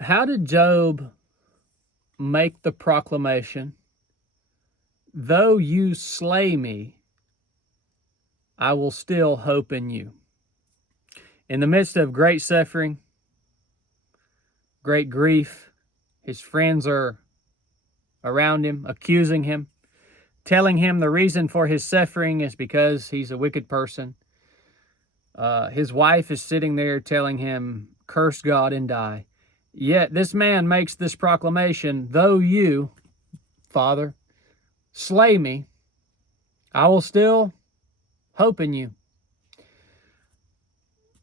How did Job make the proclamation, though you slay me, I will still hope in you? In the midst of great suffering, great grief, his friends are around him, accusing him, telling him the reason for his suffering is because he's a wicked person. His wife is sitting there telling him, curse God and die. Yet this man makes this proclamation, though you, Father, slay me, I will still hope in you.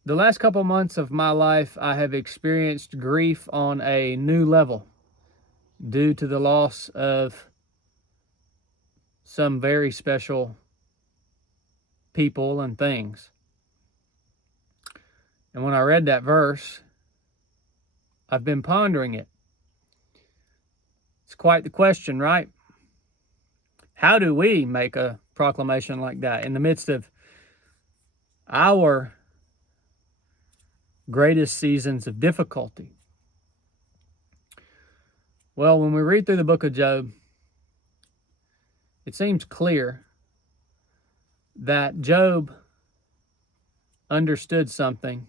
The last couple months of my life, I have experienced grief on a new level due to the loss of some very special people and things. And when I read that verse, I've been pondering it. It's quite the question, right? How do we make a proclamation like that in the midst of our greatest seasons of difficulty? Well, when we read through the book of Job, it seems clear that Job understood something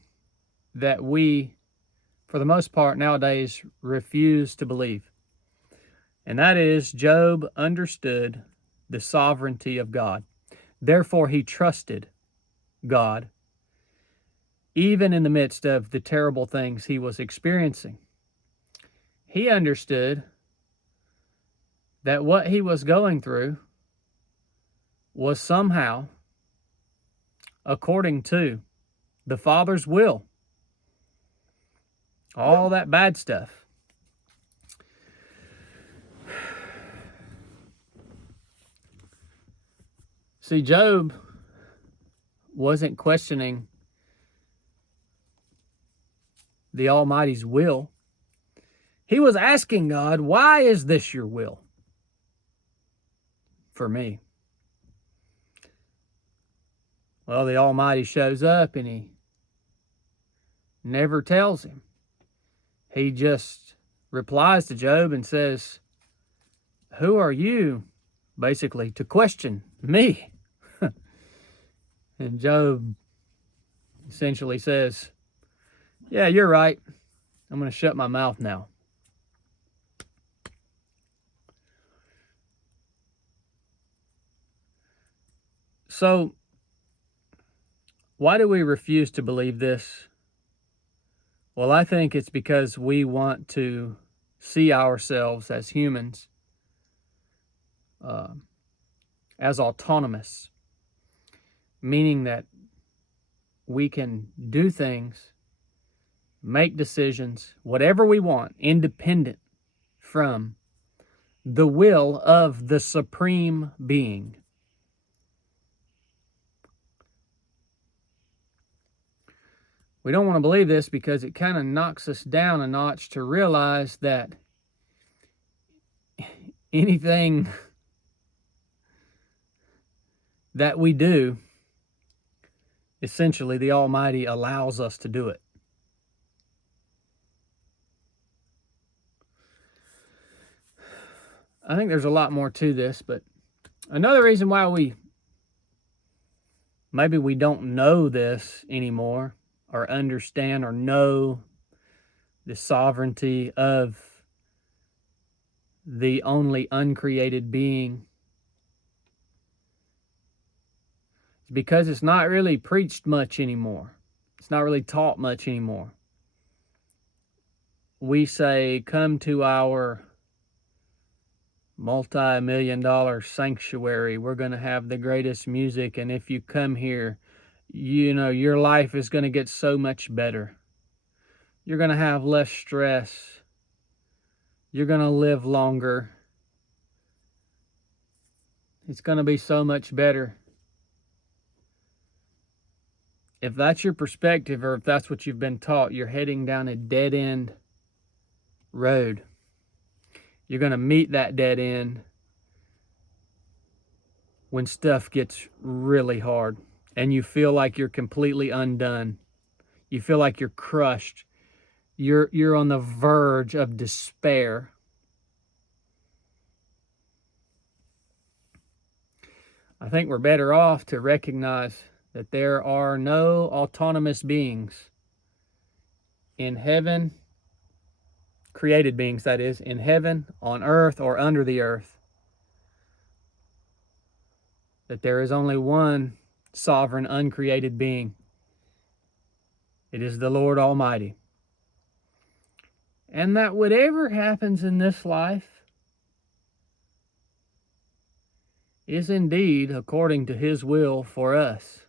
that we, for the most part nowadays, refuse to believe. And that is, Job understood the sovereignty of God. Therefore, he trusted God, even in the midst of the terrible things he was experiencing. He understood that what he was going through was somehow according to the Father's will. All that bad stuff. See, Job wasn't questioning the Almighty's will. He was asking God, why is this your will for me? Well, the Almighty shows up and he never tells him. He just replies to Job and says, who are you, basically, to question me? And Job essentially says, yeah, you're right. I'm going to shut my mouth now. So, why do we refuse to believe this? Well, I think it's because we want to see ourselves as humans, as autonomous, meaning that we can do things, make decisions, whatever we want, independent from the will of the Supreme Being. We don't want to believe this because it kind of knocks us down a notch to realize that anything that we do, essentially the Almighty allows us to do it. I think there's a lot more to this, but another reason why maybe we don't know this anymore, or understand or know the sovereignty of the only uncreated being, is because it's not really preached much anymore. It's not really taught much anymore. We say, come to our multi-million-dollar sanctuary. We're going to have the greatest music, and if you come here, you know, your life is going to get so much better. You're going to have less stress. You're going to live longer. It's going to be so much better. If that's your perspective, or if that's what you've been taught, you're heading down a dead-end road. You're going to meet that dead end when stuff gets really hard and you feel like you're completely undone. You feel like you're crushed. you're on the verge of despair. I think we're better off to recognize that there are no autonomous beings in heaven, created beings, that is, in heaven, on earth, or under the earth. That there is only one sovereign, uncreated being. It is the Lord Almighty. And that whatever happens in this life is indeed according to His will for us.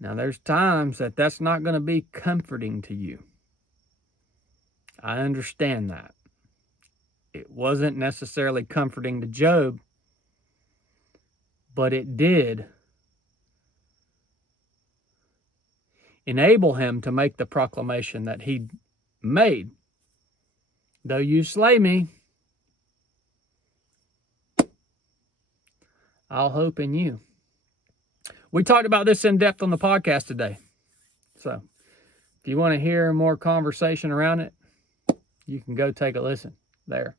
Now, there's times that that's not going to be comforting to you. I understand that. It wasn't necessarily comforting to Job, but it did enable him to make the proclamation that he made. Though you slay me, I'll hope in you. We talked about this in depth on the podcast today. So if you want to hear more conversation around it, you can go take a listen there.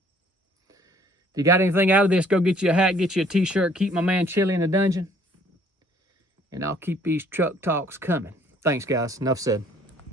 If you got anything out of this, go get you a hat, get you a t-shirt, keep my man Chili in the dungeon, and I'll keep these truck talks coming. Thanks, guys. Enough said.